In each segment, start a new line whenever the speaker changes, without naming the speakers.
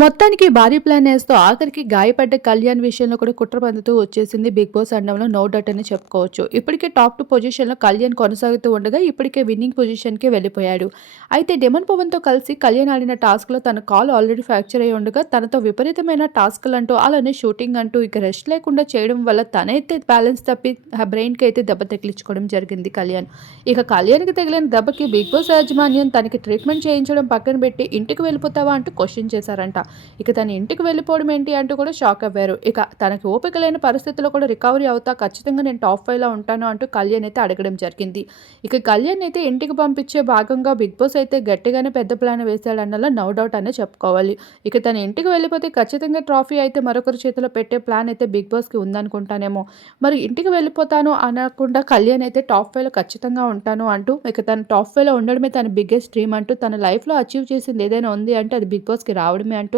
మొత్తానికి భారీ ప్లాన్ వేస్తూ ఆఖరికి గాయపడ్డ కళ్యాణ్ విషయంలో కూడా కుట్ర పందుతూ వచ్చేసింది బిగ్ బాస్ అండంలో నో డట్ అని చెప్పుకోవచ్చు. ఇప్పటికే టాప్ టు పొజిషన్లో కళ్యాణ్ కొనసాగుతూ ఉండగా ఇప్పటికే విన్నింగ్ పొజిషన్కి వెళ్ళిపోయాడు. అయితే డెమన్ పవన్తో కలిసి కళ్యాణ్ ఆడిన టాస్క్లో తన కాల్ ఆల్రెడీ ఫ్రాక్చర్ అయి ఉండగా తనతో విపరీతమైన టాస్క్లు అంటూ అలానే షూటింగ్ అంటూ ఇక రెస్ట్ లేకుండా చేయడం వల్ల తనైతే బ్యాలెన్స్ తప్పి ఆ బ్రెయిన్కి అయితే దెబ్బ తగిలించుకోవడం జరిగింది కళ్యాణ్. ఇక కళ్యాణ్కి తగిలిన దెబ్బకి బిగ్ బాస్ యాజమాన్యం తనకి ట్రీట్మెంట్ చేయించడం పక్కన పెట్టి ఇంటికి వెళ్ళిపోతావా అంటూ క్వశ్చన్ చేశారంట. ఇక తన ఇంటికి వెళ్ళిపోవడం ఏంటి అంటూ కూడా షాక్ అవ్వారు. ఇక తనకి ఓపిక లేని పరిస్థితుల్లో కూడా రికవరీ అవుతా ఖచ్చితంగా నేను టాప్ ఫైవ్లో ఉంటాను అంటూ కళ్యాణ్ అయితే అడగడం జరిగింది. ఇక కళ్యాణ్ అయితే ఇంటికి పంపించే భాగంగా బిగ్ బాస్ అయితే గట్టిగానే పెద్ద ప్లాన్ వేశాడన్నలా నో డౌట్ అనే చెప్పుకోవాలి. ఇక తన ఇంటికి వెళ్ళిపోతే ఖచ్చితంగా ట్రాఫీ అయితే మరొకరి చేతిలో పెట్టే ప్లాన్ అయితే బిగ్ బాస్కి ఉందనుకుంటానేమో. మరి ఇంటికి వెళ్ళిపోతాను అనకుండా కళ్యాణ్ అయితే టాప్ ఫైవ్లో ఖచ్చితంగా ఉంటాను అంటూ ఇక తన టాప్ ఫైవ్లో ఉండడమే తన బిగ్గెస్ట్ డ్రీమ్ అంటూ తన లైఫ్లో అచీవ్ చేసింది ఏదైనా ఉంది అంటే అది బిగ్ బాస్కి రావడమే అంటూ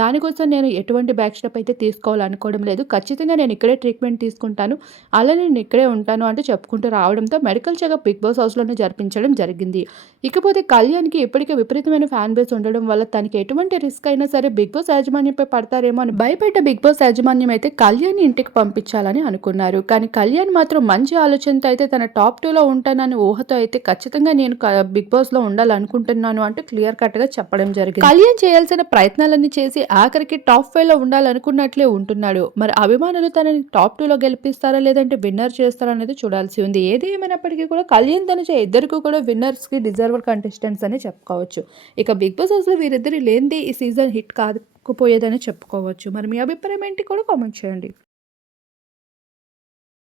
దానికోసం నేను ఎటువంటి బ్యాక్ స్టెప్ అయితే తీసుకోవాలనుకోవడం లేదు. ఖచ్చితంగా నేను ఇక్కడే ట్రీట్మెంట్ తీసుకుంటాను. అలా నేను ఇక్కడే ఉంటాను అంటూ చెప్పుకుంటూ రావడంతో మెడికల్ చెకప్ బిగ్ బాస్ హౌస్లోనే జరిపించడం జరిగింది. ఇకపోతే కళ్యాణ్కి ఇప్పటికే విపరీతమైన ఫ్యాన్ బేస్ ఉండడం వల్ల తనకి ఎటువంటి రిస్క్ అయినా సరే బిగ్ బాస్ యాజమాన్యంపై పడతారేమో అని భయపెట్ట బిగ్ బాస్ యాజమాన్యం అయితే కళ్యాణ్ ఇంటికి పంపించాలని అనుకున్నారు. కానీ కళ్యాణ్ మాత్రం మంచి ఆలోచనతో అయితే తన టాప్ టూలో ఉంటానని ఊహతో అయితే ఖచ్చితంగా నేను బిగ్ బాస్లో ఉండాలనుకుంటున్నాను అంటూ క్లియర్ కట్గా చెప్పడం జరిగింది. కళ్యాణ్ చేయాల్సిన ప్రయత్నాలన్నీ చేసి ఆఖరికి టాప్ ఫైవ్లో ఉండాలనుకున్నట్లే ఉంటున్నాడు. మరి అభిమానులు తనని టాప్ టూ లో గెలిపిస్తారా లేదంటే విన్నర్ చేస్తారా అనేది చూడాల్సి ఉంది. ఏది ఏమైనప్పటికీ కూడా కళ్యాణ్ తనుజ ఇద్దరికి కూడా విన్నర్స్కి డిజర్వర్ కంటెస్టెంట్స్ అని చెప్పుకోవచ్చు. ఇక బిగ్ బాస్ హౌస్లో వీరిద్దరు లేనిది ఈ సీజన్ హిట్ కాకపోయేదని చెప్పుకోవచ్చు. మరి మీ అభిప్రాయం ఏంటి కూడా కామెంట్ చేయండి.